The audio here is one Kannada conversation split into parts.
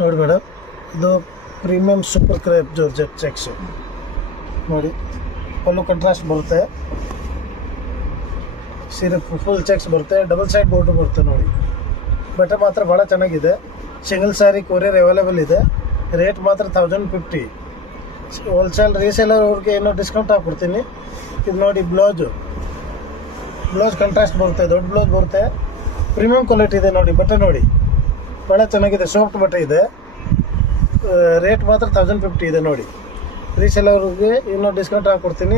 ನೋಡಿ ಮೇಡಮ್, ಇದು premium super crepe georgette cheques ನೋಡಿ. ಪಲ್ಲು ಕಂಟ್ರಾಸ್ಟ್ ಬರುತ್ತೆ, ಸೀರೆ ಫುಲ್ ಚೆಕ್ಸ್ ಬರುತ್ತೆ, ಡಬಲ್ ಸೈಡ್ ಬೋರ್ಡ್ರು ಬರುತ್ತೆ ನೋಡಿ. ಬಟ್ಟೆ ಮಾತ್ರ ಭಾಳ ಚೆನ್ನಾಗಿದೆ. ಸಿಂಗಲ್ ಸ್ಯಾರಿ ಕೊರಿಯರ್ ಅವೈಲೇಬಲ್ ಇದೆ. ರೇಟ್ ಮಾತ್ರ 1050. ಹೋಲ್ಸೇಲ್ ರೀಸೇಲರ್ ಅವ್ರಿಗೆ ಏನೋ ಡಿಸ್ಕೌಂಟ್ ಹಾಕ್ಕೊಡ್ತೀನಿ. ಇದು ನೋಡಿ, ಬ್ಲೌಸ್ ಕಂಟ್ರಾಸ್ಟ್ ಬರುತ್ತೆ, ದೊಡ್ಡ ಬ್ಲೌಸ್ ಬರುತ್ತೆ, ಪ್ರೀಮಿಯಂ ಕ್ವಾಲಿಟಿ ಇದೆ ನೋಡಿ. ಬಟ್ಟೆ ನೋಡಿ ಭಾಳ ಚೆನ್ನಾಗಿದೆ, ಸಾಫ್ಟ್ ಬಟ್ಟೆ ಇದೆ. ರೇಟ್ ಮಾತ್ರ 1050 ಇದೆ ನೋಡಿ. ರೀಸೇಲರ್ಗೆ ಏನೋ ಡಿಸ್ಕೌಂಟ್ ಹಾಕ್ಕೊಡ್ತೀನಿ.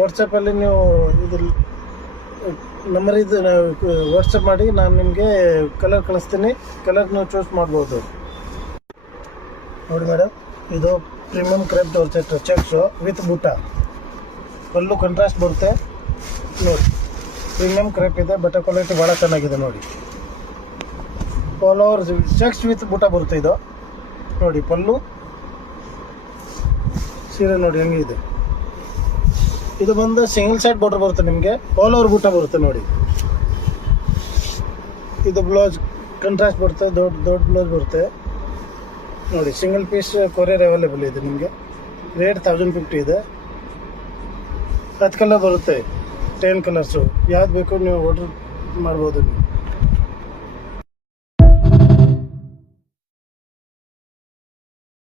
ವಾಟ್ಸಪ್ಪಲ್ಲಿ ನೀವು ಇದು ನಂಬರ್ ಇದು ವಾಟ್ಸಪ್ ಮಾಡಿ, ನಾನು ನಿಮಗೆ ಕಲರ್ ಕಳಿಸ್ತೀನಿ. ಕಲರ್ ನೀವು ಚೂಸ್ ಮಾಡ್ಬೋದು ನೋಡಿ ಮೇಡಮ್. ಇದು premium crepe georgette checks with ಬುಟ್ಟ, ಪಲ್ಲು ಕಂಟ್ರಾಸ್ಟ್ ಬರುತ್ತೆ ನೋಡಿ. ಪ್ರೀಮಿಯಂ ಕ್ರೇಪ್ ಇದೆ, ಬಟ್ಟೆ ಕ್ವಾಲಿಟಿ ಭಾಳ ಚೆನ್ನಾಗಿದೆ ನೋಡಿ. ಆಲ್ ಓವರ್ ಚೆಕ್ಸ್ ವಿತ್ ಬುಟ್ಟ ಬರುತ್ತೆ ಇದು ನೋಡಿ. ಪಲ್ಲು ಸೀರೆ ನೋಡಿ ಹೆಂಗಿದೆ. ಇದು ಬಂದು ಸಿಂಗಲ್ ಸೈಡ್ ಬಾರ್ಡರ್ ಬರುತ್ತೆ ನಿಮಗೆ, ಆಲ್ ಓವರ್ ಬುಟ್ಟ ಬರುತ್ತೆ ನೋಡಿ. ಇದು ಬ್ಲೌಸ್ ಕಂಟ್ರಾಸ್ಟ್ ಬರುತ್ತೆ, ದೊಡ್ಡ ಬ್ಲೌಸ್ ಬರುತ್ತೆ ನೋಡಿ. ಸಿಂಗಲ್ ಪೀಸ್ ಕೊರಿಯರ್ ಅವೈಲೇಬಲ್ ಇದೆ ನಿಮಗೆ. ರೇಟ್ 1050 ಇದೆ. 10 ಕಲರ್ ಬರುತ್ತೆ, 10 ಕಲರ್ಸು. ಯಾವ್ದು ಬೇಕು ನೀವು ಆರ್ಡರ್ ಮಾಡ್ಬೋದು.